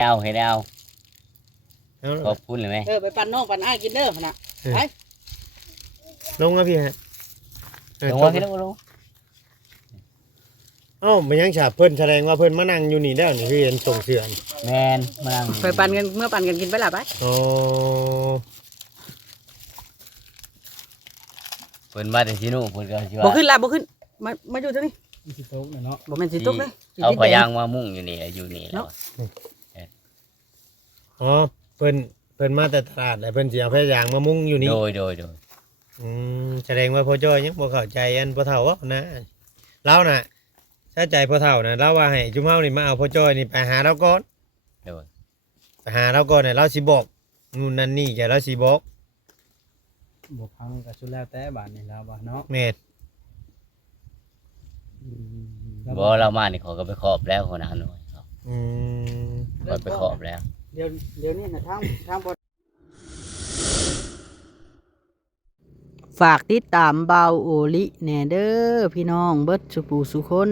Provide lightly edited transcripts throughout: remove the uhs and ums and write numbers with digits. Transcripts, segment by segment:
เอาเห็นเอาเอาขอบคุณเลยไหมไปปั่นน้องปั่นอ้ายกินเด้อพะน่ะไปลงนะพี่ฮะลงว่าพี่ลงลง เอ้ามันยังฉาบเพิ่นแสดงว่าเพิ่นมานั่งอยู่นี่แล้วนี่พี่เห็นส่งเสือน แมนมานั่ง ไปปั่นกันเมื่อปั่นกันกินไปล่ะไป โอ้ เพิ่นมาแต่ที่นู่นเพิ่นก็สิ บ่ ว่า ขึ้นล่ะบ่ขึ้นมาอยู่ตรงนี้ สิโต๊ะเนาะ บ่แม่นสิตกเด้ เอาพยางมามุ่งอยู่นี่อยู่นี่แล้ว อ๋อเพิ่นมาแต่ตลาดแล้วเพิ่นสิเอาพยางมามุงอยู่นี่ โดยแสดงว่าพ่อจ้อยยังบ่เข้าใจอันพ่อเฒ่าว่านะเราน่ะถ้าใจพ่อเฒ่าน่ะเราว่าให้จุมเฮานี่มาเอาพ่อจ้อยนี่ไปหาเราก่อน โดย ไปหาเราก่อนเนี่ยเราสิบอกนู่นนั่นนี่แกเราสิบอก บ่พังก็สุดแล้วแต่บาดนี่แล้วบ่เนาะ แม่น บ่เรามานี่เขาก็ไปขอบแล้วคนนั้นหน่อยครับ อืม เขาไปขอบแล้ว เดี๋ยวนี้น่ะทางบ่ฝากติดตามเบาโอลิแหน่เด้อพี่น้องเบิดสุปูสุคน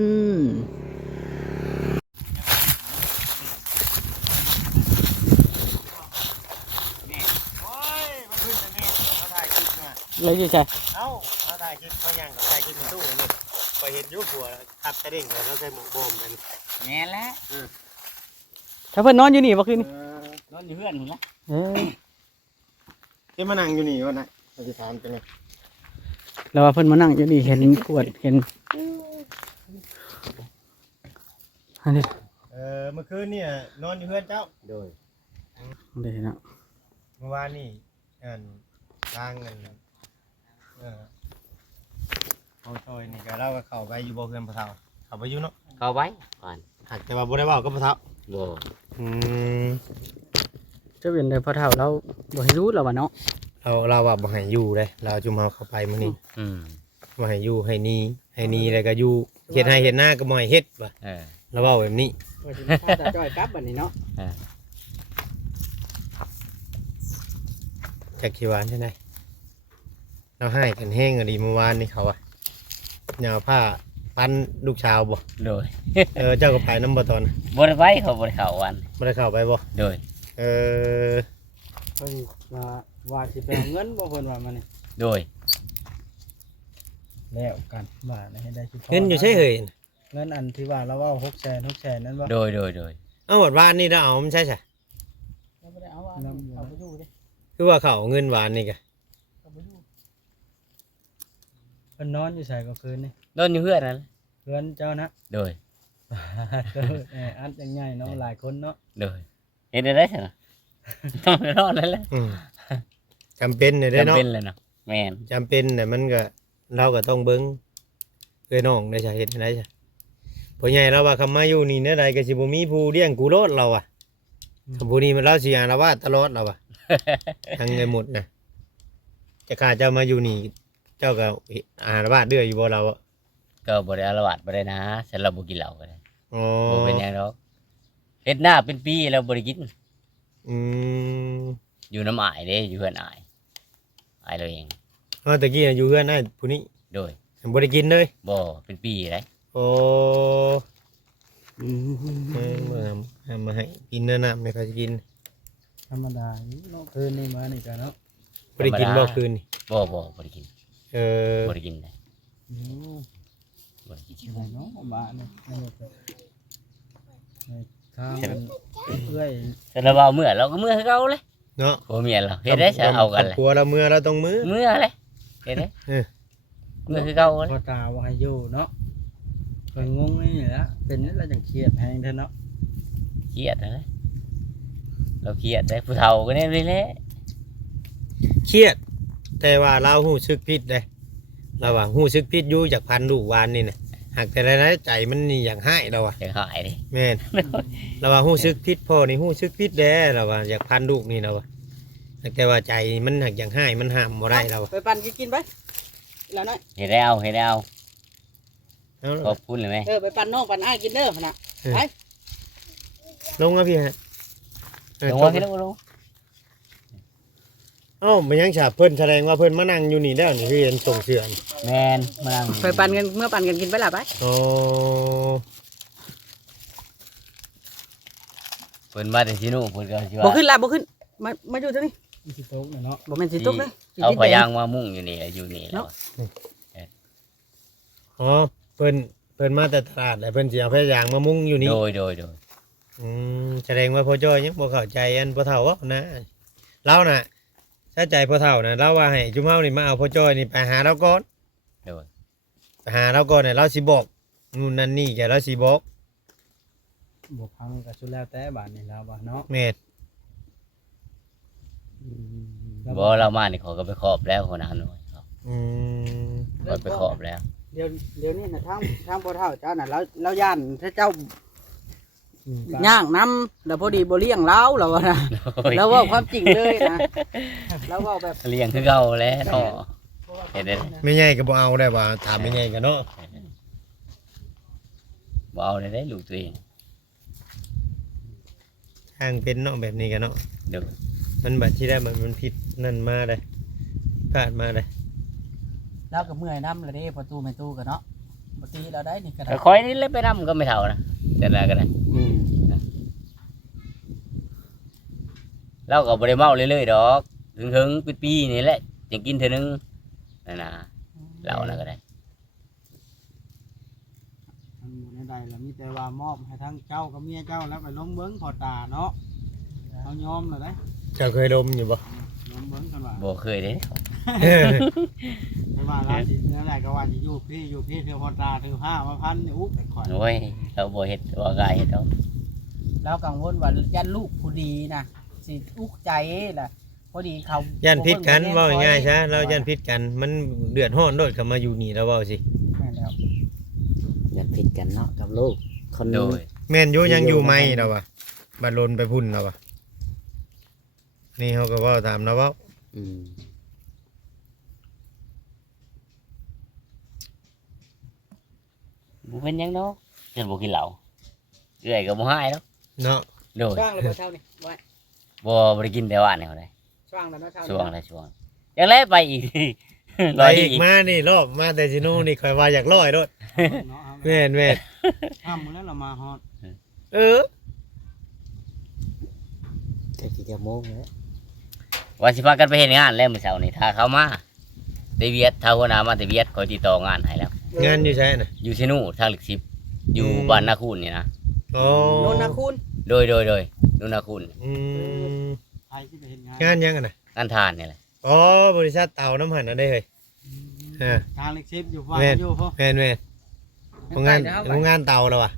เลยอยู่ใช่ เอ้าเขาถ่ายคลิปเขาย่างเขาถ่ายคลิปในตู้นี่พอเห็นยุบหัวขับกระดิ่งเลยเขาใส่หมวกโบมกัน แม่นแล้ว ถ้าเพิ่นนอนอยู่นี่บ่คืน นอนอยู่เพื่อนหนูนะ ที่มานั่งอยู่นี่วะนะเราจะถามกันเลย แล้วว่าเพิ่นมานั่งอยู่นี่เห็นขวดเห็นอันนี้ เมื่อคืนเนี่ยนอนอยู่เพื่อนเจ้า โดย เดี๋ยวนะ เมื่อวานนี่ทางเงินเขาซอยนี่ก็เราก็เข้าไปอยู่บ่เพื่อนพระเฒ่าเข้าไปอยู่เนาะ เข้าไว้ก่อน หักแต่ว่าบ่ได้เว้ากับพระเฒ่า บ่ อืม เจะเป็นได้พอเท่าเราบ่ให้รู้แล้วว่าเนาะ เราว่าบ่ให้อยู่เลยเราจุมเฮาเข้าไปมื้อนี้ อืม บ่ให้อยู่ให้หนีแล้วก็อยู่เฮ็ดให้เฮ็ดหน้าก็บ่ให้เฮ็ดว่ะ เออ เราเว้าแบบนี้ ว่าสิพาตาจ้อยกลับบัดนี้เนาะ จักสิว่าจังได๋เราให้กันแห้งอะดีเมื่อวานนี่เขาอะยาวผ้าปั้นลูกชาวบ่ โดย เจ้าก็ไปน้ำบ่ตอนน่ะ บ่ได้ไปเขาบ่ได้เข้าวัน บ่ได้เข้าไปบ่ โดย เออ เพิ่นว่าสิไปเอาเงินบ่เพิ่นว่ามานี่ โดย แล้วกันว่าให้ได้สิพอ เงินอยู่ใช่เฮ้ย เงินอันที่ว่าเราเว้า600,000นั้นบ่ โดย เอาหมดวานนี่เราเอามันใช่ใช่ เราบ่ได้เอาเอาไปอยู่เด้ คือว่าเขาเอาเงินวานนี่กะ เอาไปอยู่ เพิ่นนอนอยู่ไสก็คืนนี่ นอนอยู่เพื่อนนั่น เพื่อนเจ้านะ โดย อัดยังไงเนาะหลายคนเนาะ โดยเฮ็ดได้ซั่นน่ะต้องนอนแล้วแหละ จำเป็นเนี่ยได้ จำ เนาะ เป็นเลยเนาะแม่น จำเป็นเนี่ยมันก็เราก็ต้องเบิ้งเอ้ยน้องได้ใช่เห็นได้ใช่พ่อใหญ่เราว่าคำมาอยู่นี่เนี่ยใดก็สิบ่มีผู้เลี้ยงกูโลดเราอ่ะคำผู้นี้มันเราสิอาละว่าตลอดเราอ่ะ ทั้งเงินหมดนะจะขาเจ้ามาอยู่นี่เจ้าก็อาละว่าเดืออยู่บ่เราอ่ะ ก็บ่ได้อาละวาดบ่ได้นะฉันเราบ่กินเหล้าก็ได้ อ๋อ บ่เป็นหยังดอกเฮ็ดหน้าเป็นปีแล้วบ่ได้กิน อืม อยู่น้ำอายเด้อยู่เพื่อนอายเราเอง ตะกี้น่ะอยู่เพื่อนได้ผู้นี้ โดย บ่ได้กินเลย บ่เป็นปีเลย โอ้มาให้กินเนื้อน้ำไม่ค่อยจะกิน ธรรมดาเนาะคืนนี้มานี่ก็เนาะ บ่ได้กินบ่คืนนี่ บ่ได้กิน เออ บ่ได้กินเลย อือ บ่ได้กิน อะไรเนาะบ้านนี่ทางมันเอื้อย แต่เราเอาเมื่อเราก็เมื่อคือเก่าเลย เนาะ บ่มีเราเฮ็ดได้จะเอากันเลย ครบครัวเราเมื่อเราต้องมื้อ เมื่อเลยเฮ็ดได้ เออ เมื่อคือเก่าเลย พอตาว่าให้อยู่เนาะเพิ่นงงนี่แหละเป็นนี่แล้วจังเครียดแฮงเด้อเนาะ เครียดนะเราเครียดได้ผู้เฒ่าก็แน่เลยแหละ เครียด แต่ว่าเราฮู้สึกผิดเด้เราว่าฮู้สึกผิดอยู่จากพันลูกวานนี่น่ะหากแต่ละนั้นใจมันนี่อย่างให้เราอ่ะ จะหายดิ แม่นเราว่าฮู้สึกผิดพ่อนี่ฮู้สึกผิดแด้เราว่าอยากพันลูกนี่เราว่าแต่ว่าใจมันหักอย่างให้มันห้ามบ่ได้เรา ไปปั่นกินไปแล้วน้อย เฮ็ดได้เอา เอา ขอบคุณเลยไหม ไปปั่นน้องปั่นอ้ายกินเด้อพะน่ะไป ลงนะพี่ฮะ ลงว่าพี่ลง เอ้ามันยังฉาบเพิ่นแสดงว่าเพิ่นมานั่งอยู่นี่แล้วนี่พี่เห็นส่งเสือน แมนมานั่ง ไปปั่นกันเมื่อปั่นกันกินไปล่ะไป โอ้ เพิ่ พิ่นมาแต่สิโน่เพิ่นก็สิ บ่ ว่า ขึ้นละบ่ขึ้นมาอยู่ตรงนี้ มีสิโต๊ะเนาะ บ่แม่นสิตกเด้ เอาพยางมามุ่งอยู่นี่อยู่นี่แล้ว อ๋อเพิ่นมาแต่ตลาดแล้วเพิ่นสิเอาพยางมามุงอยู่นี่ โดย แสดงว่าพ่อจ้อยยังบ่เข้าใจอันพ่อเฒ่าเว้านะเราน่ะถ้าใจพ่อเฒ่าน่ะเราว่าให้จุมเฮานี่มาเอาพ่อจ้อยนี่ไปหาเราก่อน โดย ไปหาเราก่อนเนี่ยเราสิบอกนู่นนั่นนี่แกเราสิบอก บ่พังก็สุดแล้วแต่บาดนี้แล้วบ่เนาะ แม่น บ่เรามานี่เขาก็ไปขอบแล้วคนนั้นหน่อยครับ อืม ก็ไปขอบแล้ว เดี๋ยวนี้นะทางพ่อเฒ่าเจ้าน่ะเราย่านถ้าเจ้าย่างน้ำแล้วพอดีบ่เลี้ยงเราแล้วว่านะ โอ้ย แล้วเว้าความจริงเลยนะแล้วเว้าแบบ เลี้ยงคือเก่าแล้วเนาะเห็นได้ ไม่ใหญ่ก็บ่เอาได้ว่าถามไม่ใหญ่กันเนาะ บ่เอาได้ลูกตัวเอง ทางเป็นเนาะแบบนี้กันเนาะ โดย มันบัดที่ได้มันผิดนั่นมาได้พลาดมาได้ เราก็เมื่อยน้ำเลยเด้ประตูไม่ตู้กันเนาะปกติเราได้นี่ก็ได้ แต่คอยนี่เล่นไปนำก็ไม่เท่านะแต่ละก็ได้เราก็บ่ได้เมาเรื่อยๆดอกถึงๆปีๆนี่แหละจะกินเท่อนึงนั่นน่ะเราน่ะก็ได้ มันอยู่ในใดแล้วมีแต่ว่ามอบให้ทั้งเจ้ากับเมียเจ้าแล้วไปลงเบิ่งพอตาเนาะเขายอมแล้วเด้ เจ้าเคยดมอยู่บ่ ยอมเบิ่งกันว่า บ่เคยเด้ ไม่ว่าเราสินั่นแหละก็ว่าสิอยู่พี่เทื่อพอตาถือผ้ามาพันนี่อุ๊บไปข่อย โอ้ยเราบ่เฮ็ดว่ากายเฮ็ดดอก เรากังวลว่ายันลูกผู้ดีนะสิอุกใจล่ะพอดีเขา ย่านพิษกันเว้าง่ายๆซะเราย่านพิษกันมันเดือดร้อนโดดเข้ามาอยู่นี่แล้วเว้าสิ แม่นแล้ว อยากผิดกันเนาะกับลูกคน โดย แม่นอยู่ยังอยู่ไหมเราอะบัดลนไปพุ่นเราอะนี่เขาก็เว้าตามเราเว้า อืม บ่เป็นหยังดอกเพิ่นบ่กินเหล้าเอื้อยก็บ่หายดอก เนาะ โดย ช่วงเลยบ่เท่านี่ไว้ บ่ได้กินแต่ว่าเนี่ยได้ ช่วงแล้วเนาะเท่า ช่วงยังไลไปอีก ไปอีกมานี่รอบมาแต่สิโน่นี่ข่อยว่าอยากร้อยโดด เนาะ แม่นแม่น ห้ามมื้อแล้วเรามาฮอด เออ จะกี่จะโมงแล้ว ว่าสิพากันไปเฮ็ดงานแล้วมื้อเช้านี่ถ้าเขามาแต่เวียดถ้าหัวหน้ามาแต่เวียดคอยติดต่องานให้แล้ว งานอยู่ใช่น่ะ อยู่ซินูทางหลัก10อยู่บ้านนาคูนนี่นะ อ๋อ โนนนะคุณ โดยนูนาคูน อืม ใครสิไปเฮ็ดงาน งานยังกันน่ะ งานทานนี่แหละ อ๋อบริษัทเตาน้ำหันน่ะได้เฮ้ยอ่า ทางเล็กชิปอยู่ว่า แม่น อยู่พอ แม่นแม่นโรงงานเตาแล้ววะ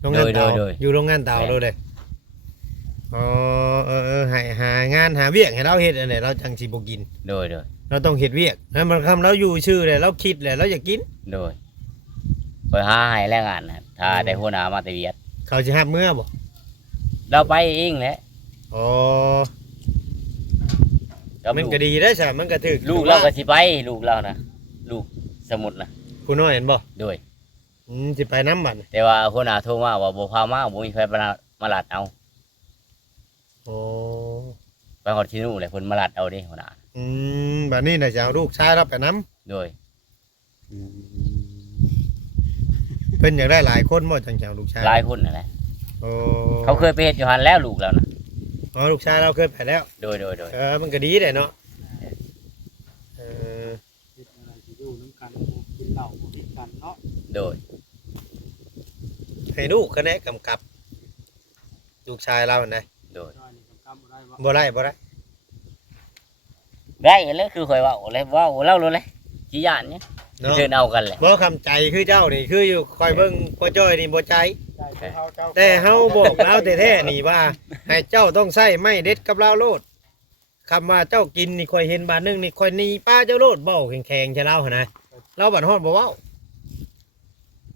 โรงงานเตาอยู่โรงงานเตาเลยอ๋อหางานหาเวียกให้เราเฮ็ดอันไหนเราจังสิบ่กิน โดย เราต้องเฮ็ดเวียกนั้นมันคำเราอยู่ชื่อเลยเราคิดเลยเราอยากกิน คอยหาให้แล้วงานนะถ้าได้หัวหน้ามาแต่เวียด เขาสิฮับเมื่อบ่ เราไปเองแหละ อ๋อ กับ มัน ลูก ก็ดีได้ซะมันก็ถึก ลูกเราก็สิไปลูกเรานะลูกสมุดนะ ผู้น้อยเห็นบ่ โดย สิไปน้ำบัด แต่ว่าหัวหน้าโทรมาว่าบ่พามาบ่มีไฟมาลัดเอา โอ้ ไปฮอดที่นู่นแหละเพิ่นมาลัดเอาเด้หัวหน้า บัดนี้น่ะจะเอาลูกชายเราไปน้ โดย อืม ำเพิ่นอยากได้หลายคนบ่จังจะเอาลูกชาย หลายคนนั่นแหละ โอ้ เขาเคยไปเฮ็ดอยู่หั่นแล้วลูกเรานะ อ๋อลูกชายเราเคยไปแล้ว โดย มันก็ดีเลยเนาะเออ คิดอะไรสิอยู่น้ำกันกินเหล้าบ่ผิดกันเนาะ โดย ให้ลูกคะแนนกำกับ ลูกชายเราไหน โดย จอยนี่กำกับบ่ได้ว่า บ่ได้บ่ได้ ได้แล้วคือข่อยเว้าเลยเว้าเล่าเลยสิย่านเนี่ย เนาะ เดินเอากันแหละ บ่คำใจคือเจ้านี่คืออยู่คอยเบิ่งพ่อจ้อยนี่บ่ใจ ได้คือเฮาเจ้า แต่เฮาบอกเราแท้ๆนี่ว่า ให้เจ้าต้องใช้ไม้เด็ดกับเราโลดคำว่าเจ้ากินนี่ค่อยเห็นบาทนึงนี่ค่อยหนีป้าเจ้าโลดเบ้าแข็งๆใช่เราหั่นนะเราบัดฮอดบ่เว้า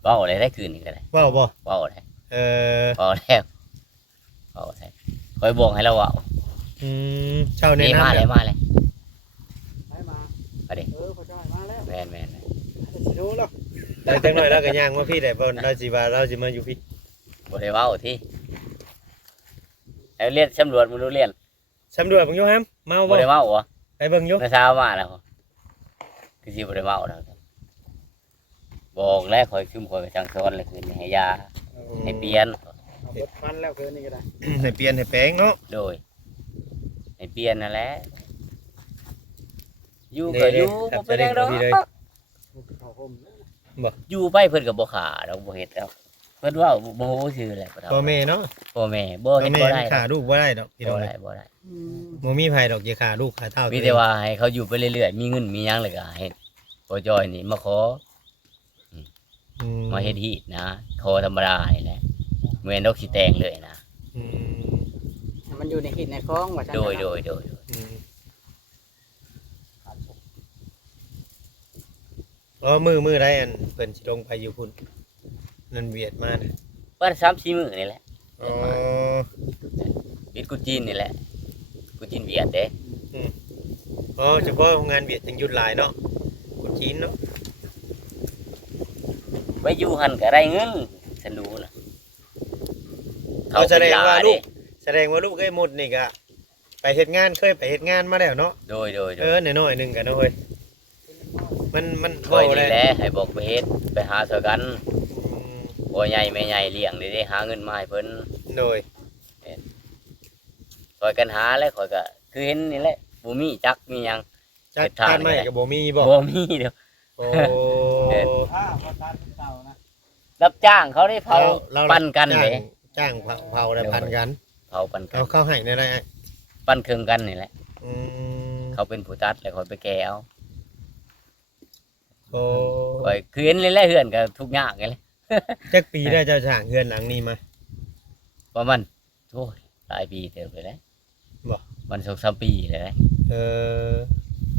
เว้าเลยได้คืนนี้ก็ได้ เว้าบ่ เว้าได้ เออ เว้าแล้วเว้าได้ข่อยบอกให้เราเว้า เจ้าแนะ นี่ นำ มา แบ เลย บ มาเลย ไปมา ไปดิ พอจอยมาแล้ว แม่น สิรู้แล้ว แต่จังหน่อยเราก็ย่างมาพี่ได้บ่เราสิว่าเราสิมาอยู่พี่ บ่ได้เว้าที่ให้เรียนสำรวจบ่รู้เรียน สำรวจเบิ่งอยู่ฮัมเมา บ่ บ่ ได้เว้าบ่ ไปเบิ่งอยู่ นาเช้ามาแล้วคือสิบ่ได้เว้าแล้วบอกแล้วข่อยคุมข่อยไปจังสอนเลยคืนนี้ให้ยาให้เปลี่ยน เอา เอาเบิดฟันแล้วคืนนี้ก็ได้ ให้เปลี่ยนให้แปลงเนาะ โดยให้เปลี่ยนนั่นแหละอยู่ก็อยู่บ่เป็นหยังดอก เขาห่ม อยู่ไปเพิ่นก็บ่ขาดอกบ่เฮ็ดแล้วเพิ่นเว้าบ่ฮู้ชื่อแหละพ่อเฒ่า พ่อแม่เนาะ พ่อแม่บ่ พ่อ เฮ็ด แม่ บ่ มั ได้ นขาลูกบ่ได้ดอกพี่น้ บ่ อง ได้บ่ได้ อืม บ่มีไผดอกจะขาลูกขาเต้า มี มี แต่ว่าให้เขาอยู่ไปเรื่อยๆมีเงินมีหยังเลยก็ให้พ่อจอยนี่มาขอมาเฮ็ดฮีดนะขอธรรมดานี่แหละเหมือนดอกสิแตงเลยนะ มันอยู่ในหินในคลองว่าซั่น โดย เนาะ โดยโดย มือได้อันเพิ่นสิลงไปอยู่พุ่นนั่นเวียดมานะ วัน3-4มื้อนี่แหละ อ๋อ บิดกุจีนนี่แหละกุจีนเวียดเด้ อ๋อเฉพาะโรงงานเวียดจังหยุดหลายเนาะคนจีนเนาะ ไปอยู่หั่นก็ได้เงินฉันรู้นะ เขาแสดงว่า เป็นหล ลู เด้ กแสดงว่าลูกไอ้หมดนี่ก็ไปเฮ็ดงานเคยไปเฮ็ดงานมาแล้วเนาะ โดยโดยโด เอย อน้อยๆหนึงกันเนาะเฮ้ยมัน คอย เว้า นี่ ได้ แหละให้บอกไปเฮ็ดไปหาช่วยกัน อืม พ่อใหญ่แม่ใหญ่เลี้ยงได้หาเงินมาให้เพิ่น โดย ช่วยกันหาแล้วข่อยก็คือเห็นนี่แหละบ่มีจักมีหยัง จัด เฮ็ดทาน การไม่ก็บ่มีบ่ บ่มีเด้อ โอ้ เฮ็ด ถ้าวันนั้นเก่านะ รับจ้างเขาได้เผา เรา ปั้นกัน จ้าง เด้ จ้างเผาได้พันกัน เผาปั้นกัน เอาเข้าให้ได้ได้ ปั้นเครื่องกันนี่แหละ อืม เขาเป็นผู้ตัดแล้วข่อยไปแก้เอา โอ้ ข่อยคือเห็นเลยแหละเฮือนก็ทุกข์ยากเลย จักปีได้เจ้าสร้างเฮือนหลังนี้มา ประมาณโอ้ยหลายปีเติบเลยแหละ บ่ มัน2-3ปีเลยแหละ เออ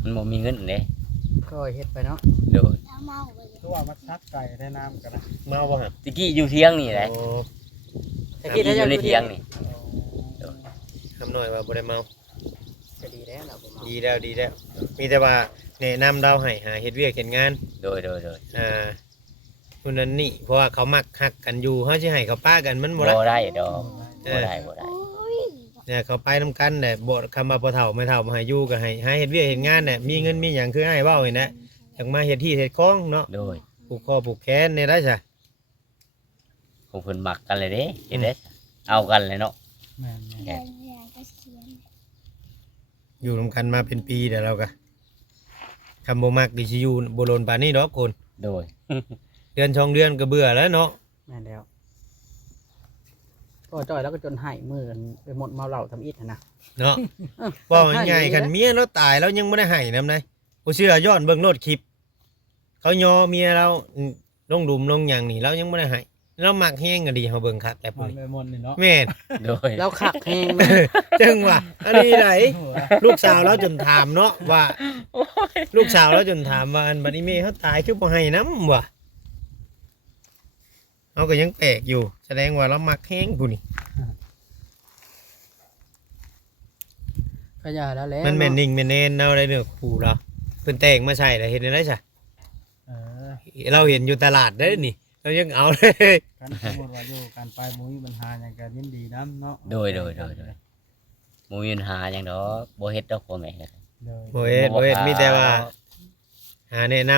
มันบ่มีเงินเด้ ก็เฮ็ดไปเนาะ โดย คือว่ามันซักไก่ได้น้ำกันนะ เมาบ่ฮะ ตะกี้อยู่เที่ยงนี่แหละ โอ้ แต่ ตะกี้อยู่ในเที่ยงนี่ ทำหน่อยว่าบ่ได้เมา ก็ดีแล้วเราบ่เมา ดีแล้วดีแล้ว มีแต่ว่าแนะนำเราให้หาเฮ็ดเวียกเฮ็ดงาน โดย คนนั้นนี่เพราะว่าเขามักฮักกันอยู่เฮาสิให้เขาป้ากันมันบ่ได้ บ่ได้ดอก เอ บ่ อ ได้บ่ได้ เนี่ยเขาไปนํกันแต่บ่คำว่าพ่อเฒ่าแม่เฒ่ามาให้อยู่ก็ให้หาเฮ็ดเวียกเฮ็ดงานน่ะมีเงินมีหยังคือให้เว้านี่นะอยากมาเฮ็ดที่เฮ็ดของเนาะ โดย ผูกคอผูกแขนนี่ได้ซะ คงเพิ่นมักกันเลยเด้เห็นเด้เอากันเลยเนาะ แม่น แม่น อยู่นํกันมาเป็นปีแล้วเราก็คำบ่มักดิสิอยู่บ่โลนปานนี้ดอกคน โดย เดือน2เดือนก็เบื่อแล้วเนาะ แม่นแล้วก็จ่อยแล้วก็จนให้มือกันไปหมดเมาเหล้าทำอิฐนะ เนาะว่าง่ายๆคันเมียเราตายแล้วยังบ่ได้ให้นำไดบ่เชื่อย้อนเบิ่งโลดคลิป เขายอเมียเราลงดุมลงหยังนี่เรายังบ่ได้ให้เรามักแฮงก็ดีเฮาเบิ่งคักแต่ มั พุ่ น น ไปหมดนี่เนาะ แม่น โดย แล้วขักแห้ง จังว่าอันนี้ไหนลูกสาวเราจนถามเนาะว่า ลูกสาวเราจนถามว่าอันบัดนี้แม่เขาตายคือบ่ให้นำว่ะเราก็ยังแปลกอยู่ แสดงว่าเรามักแฮงผู้นี่ ก็อย่าแล้วแหละ มันแม่นนิ่งแม่นแน่นเอาได้เนื้อคู่เราเพิ่นแต่งมาใส่แล้วเฮ็ดได้ซะ เออ เราเห็นอยู่ตลาดได้อนี่ เรายังเอาเลย กันสมมติว่าอยู่การไปมุ้ยปัญหาอย่างกันยินดีน้ำเนาะ โดยบ่มีปัญหาหยังดอกบ่เฮ็ดดอกพ่อแม่ก็ได้ โดย โบเอ็ดโบเอ็ดมีแต่ว่า หาแนะน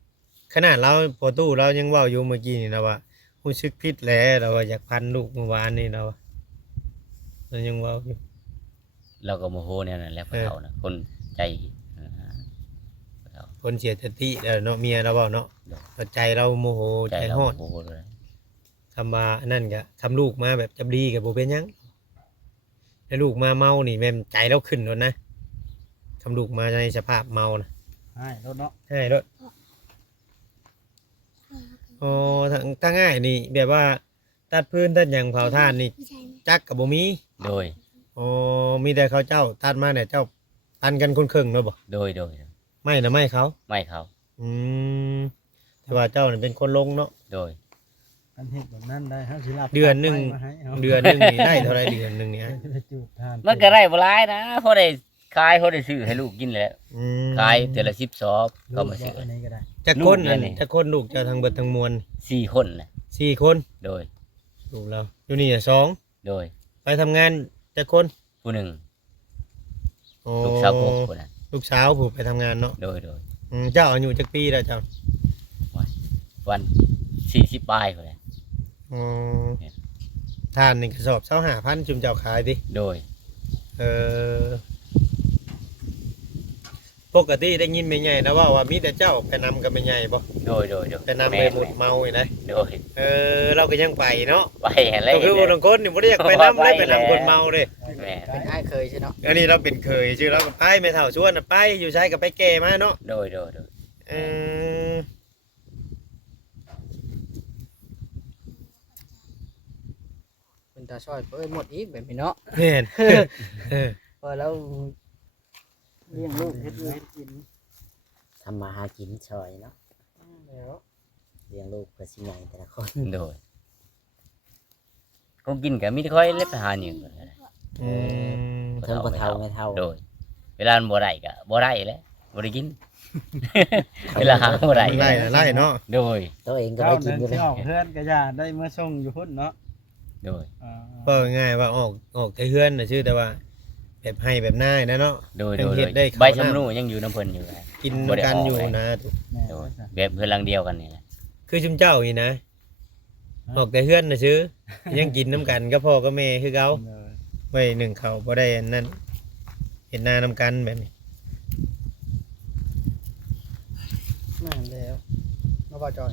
ำขนาดเราพอตู้เรายังเว้าอยู่เมื่อกี้นี่นะว่ารู้สึกผิดแหล้วเราว่าอยากพันลูกเมื่อวานนี่เรายังเว้าอยู่ เราก็โมโหแนวนั้นแหละพ่อเฒ่านะคนใจอ่าพ่อเฒ่า คนเสียสติแล้วเนาะเมียเราเว้าเนาะใจเราโมโห ใจ ใจ เรา ฮอด โมโหเลย คำว่าอันนั่นก็ทำลูกมาแบบจำดีกับบ่เป็นหยังแล้วลูกมาเมานี่แม่นใจเราขึ้นแล้วนะทำลูกมาในสภาพเมานะ ให้รถเนาะ ใช่รถอ๋อถ้าง่ายนี่แบบว่าตัดพื้นตัดหยังเผาท่านนี่จักกับบ่มี โดย อ๋อมีแต่เขาเจ้าตัดมาเนี่ยเจ้าตันกันคนครึ่งแล้วบ่ โดย ไม่นะไม่เขา ไม่เขา อืมแต่ว่าเจ้าเนี่ยเป็นคนลงเนาะ โดย อันเฮ็ดแบบนั้นได้ห้าสิลาบ เดือนหนึ่ง มาให้เอา เดือนหนึงนี่ได้เท่าไรเดือนหนึงเนี่ย จะได้จูบทาน มันก็ได้บ่หลายนะพอได้ขายพอได้ซื้อให้ลูกกินแหล้ว อืม ขายเทื่อละ10ซอบก็มา ลู ซื้อ อันนี้ก็ได้ จะคน ลูกเนี่ อั ย น นี่ จะคนลูกเจ้าทางเบิดทางมวล 4คนน่ะ 4 คน โดย ลูกเราอยู่นี่สอง โดย ไปทำงานจะคน ผู้หนึ่ง อ๋อ ลูกสาว6คนน่ะ ลูกสาวผู้ไปทำงานเนาะ โดย อืมเจ้าอายุจักปีแล้วเจ้า วัน40ปลายพุ่นแหละ อ๋อ เนี่ย ท ทานนี่กระสอบ25,000จุมเจ้าขายติ โดย เออปกติได้ยินแม่ใหญ่นะว่ามีแต่เจ้าไปนำกับแม่ใหญ่บ่ โดยไปนำไปหมุดเมาอีกนะ โดย เราก็ยังไปเนาะ ไปอะไร ก็คือบ่ต้องคนนี่บ่ได้อยากไปนำเลยไปนำคนเมาเด้ แม่ เป็นอ้ายเคยใช่เนาะ อันนี้เราเป็นเคยชื่อเราก็ไปไม่เท่าชวนน่ะไปอยู่ใช้กับไปแก่มาเนาะ โดย เออ เป็นตาช่อยเอ้ยหมดอีกแบบนี้เนาะ แม่น พอแล้วเลี้ยงลูกเฮ็ดเงินกิน ทำมาหากินช่อยเนาะ แล้ว เลี้ยงลูกเพื่อสิใหญ่แต่ละคน โดยคงกินกับมีแต่ค่อยเล็บไปหาหนึ่ง อืม เพิ่นบ่เท่าไม่เท่า โดย เวลามันบ่ได้ก็บ่ได้แหล้วบ่ได้กิน เวลาหาบ่ได้ ไล่น่ะไล่เนาะ โดย ตัวเองก็ เจ้า ไม่กิน เดิน อยู่เล ที่ ย ออกเพื่อนก็อย่าได้เมื่อส่งอยู่พุ่นเนาะ โดย ก็ง่ายว่าออกแต่เฮือนน่ะชื่อแต่ว่าแบบให้แบบหน้านะเนาะ โดย ยังเฮ็ดได้เข้า ใบชำนูยังอยู่น้ำเพิ่นอยู่เลย กิน บ่ได้ กัน ออก อยู่ เลย นะ แม่ โดยแบบเพื่อนหลังเดียวกันนี่แหละ คือชุมเจ้านี่นะออกแต่เฮือนน่ะชื่อยังกินน้ำกันก็พ่อก็แม่คือเขาไว้หนึ่งเขาบ่ได้อันนั้นเห็นหน้าน้ำกันแบบนี้ แม่นแล้วมาบ่จอย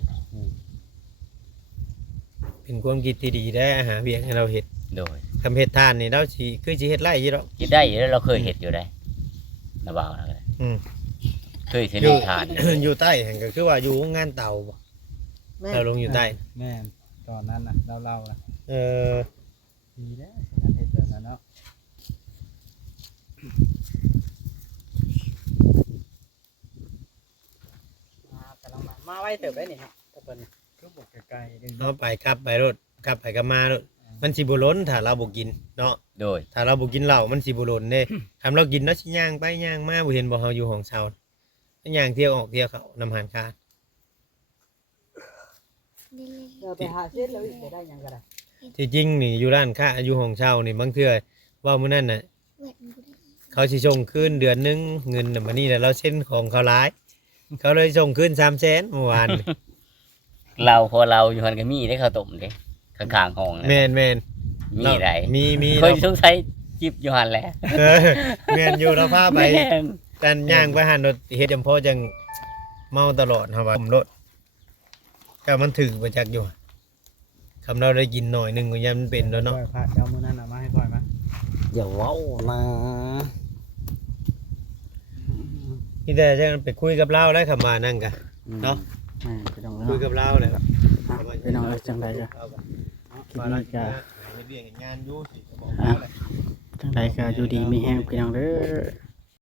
เป็นความคิดที่ดีได้อาหารเวียงให้เราเห็ด โดย ทำเห็ดทานนี่เราสิคือสิเห็ดไร่ยี่หรอก คิดได้อยู่แล้วเราเคยเห็ดอยู่ได้นะบ่าวนะเลย อืม เคยเห็นนิทาน อยู่ใต้แห่งก็คือว่าอยู่งานเต่าบ่ แม่ เราลงอยู่ใต้ แม่นตอนนั้นน่ะเรานะ เออ ดีแล้วการเฮ็ดแบบนั้นเนาะ กำลังมาไว้เติบได้นี่ครับตะเพิ่น ก็บอกไกลๆดึง เอาไปกลับไปรถกลับไปกลับมารถมันสิบ่ล้นถ้าเราบ่กินเนาะ โดย ถ้าเราบ่กินเหล้ามันสิบ่ล้นเด้ทำเรากินเนาะสิย่างไปย่างมาบ่เห็นบ่เฮาอยู่ห้องเช่าย่างเที่ยวออกเที่ยวเข้านำหารคา เราไปหาเส้นแล้วอีกได้หยังก็ได้ ที่จริงนี่อยู่ร้านค้าอยู่ห้องเช่านี่บางเทื่อว่ามื้อนั้นน่ะเขาสิส่งคืนเดือนหนึงเงินน่ะมานี่น่ะเราเซ็นของเขาหลาย เขาเลยส่งคืน300,000เมื่อวานนี่ เราพอเราอยู่หันก็มีได้ข้าวต้มเด้ข้างๆห้องนะ แม่นแม่น มีได้ มี เคยสงสัยจิบอยู่หันแหล้ว เออแม่นอยู่แล้วพาไป แม่น แต่ย่างไปหันรถเฮ็ดจำพอจังเมาตลอดครับว่าผมรถแต่มันถึงไปจักอยู่คำเราได้กินหน่อยหนึงก็ยังมันเป็นแล้วเนาะ ปล่อยพระเดี๋ยวมื้อนั้นน่ะมาให้ปล่อยมา อย่าเว้านะ นี่แต่จะไปคุยกับเราได้ขับมานั่งกะ เนาะ แม่นพี่น้อง คุย เนาะ กับเราเลยครับ พี่น้องจังไดก็ ว่าเราจะเฮ็ดเวียกเฮ็ดงานอยู่สิก็บอกเราเลย จังไดก็อยู่ดีมีแฮงพี่น้องเด้อ